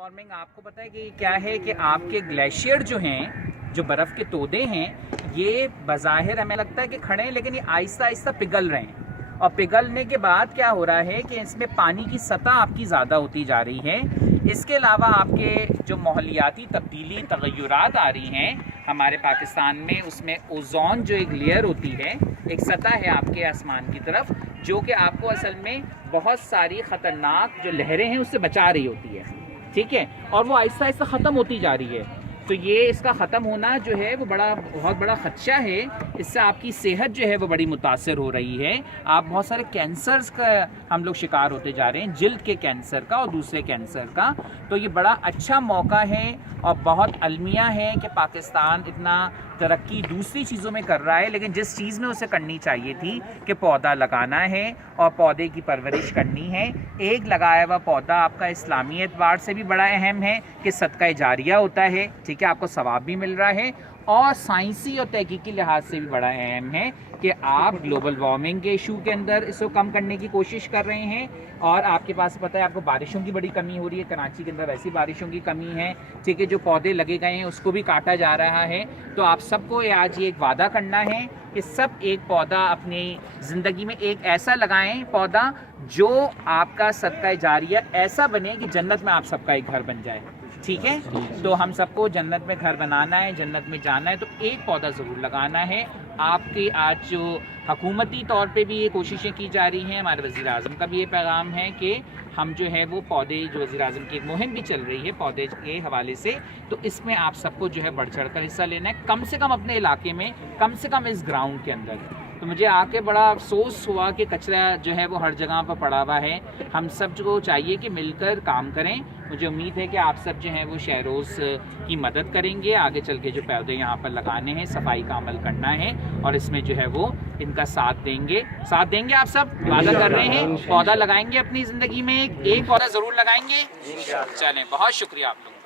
Warming आपको पता है कि क्या है कि आपके ग्लेशियर जो हैं, जो बर्फ़ के तोदे हैं, ये बज़ाहिर हमें लगता है कि खड़े हैं, लेकिन ये आहिस्ता आहिस्ता पिघल रहे हैं। और पिघलने के बाद क्या हो रहा है कि इसमें पानी की सतह आपकी ज़्यादा होती जा रही है। इसके अलावा आपके जो माहौलियाती तब्दीली तग़य्युरात आ रही हैं हमारे पाकिस्तान में, उसमें ओज़ोन जो एक लेयर होती है, एक सतह है आपके आसमान की तरफ, जो कि आपको असल में बहुत सारी ख़तरनाक जो लहरें हैं उससे बचा रही होती है, ठीक है। और वो आहिस्ता आहिस्ता ख़त्म होती जा रही है। तो ये इसका ख़त्म होना जो है वो बहुत बड़ा ख़दशा है। इससे आपकी सेहत जो है वो बड़ी मुतासर हो रही है। आप बहुत सारे कैंसर्स का हम लोग शिकार होते जा रहे हैं, जिल्द के कैंसर का और दूसरे कैंसर का। तो ये बड़ा अच्छा मौका है और बहुत अलमिया है कि पाकिस्तान इतना तरक्की दूसरी चीज़ों में कर रहा है, लेकिन जिस चीज़ में उसे करनी चाहिए थी कि पौधा लगाना है और पौधे की परवरिश करनी है। एक लगाया हुआ पौधा आपका इस्लामी एतबार से भी बड़ा अहम है कि सदका जारिया होता है, ठीक है, आपको सवाब भी मिल रहा है, और साइंसी और तहकीकी लिहाज से भी बड़ा अहम है कि आप ग्लोबल वार्मिंग के इशू के अंदर इसको कम करने की कोशिश कर रहे हैं। और आपके पास पता है आपको बारिशों की बड़ी कमी हो रही है, कराची के अंदर वैसी बारिशों की कमी है, ठीक है। जो पौधे लगे गए हैं उसको भी काटा जा रहा है। तो आप सबको आज ये एक वादा करना है कि सब एक पौधा अपनी ज़िंदगी में एक ऐसा लगाएं, पौधा जो आपका सदका जारिया ऐसा बने कि जन्नत में आप सबका एक घर बन जाए, ठीक है। तो हम सबको जन्नत में घर बनाना है, जन्नत में जाना है, तो एक पौधा ज़रूर लगाना है। आपकी आज जो हुकूमती तौर पे भी ये कोशिशें की जा रही हैं, हमारे वज़ीर आज़म का भी ये पैगाम है कि हम जो है वो पौधे, जो वज़ीर आज़म की एक मुहिम भी चल रही है पौधे के हवाले से, तो इसमें आप सबको जो है बढ़ चढ़ कर हिस्सा लेना है, कम से कम अपने इलाके में, कम से कम इस ग्राउंड के अंदर। तो मुझे आके बड़ा अफसोस हुआ कि कचरा जो है वो हर जगह पर पड़ा हुआ है। हम सब को चाहिए कि मिलकर काम करें। मुझे उम्मीद है कि आप सब जो हैं वो शहरोज़ की मदद करेंगे, आगे चल के जो पौधे यहाँ पर लगाने हैं, सफाई का अमल करना है, और इसमें जो है वो इनका साथ देंगे आप सब वादा कर रहे हैं, पौधा लगाएंगे अपनी ज़िंदगी में, एक पौधा ज़रूर लगाएंगे। चलें, बहुत शुक्रिया आप लोग।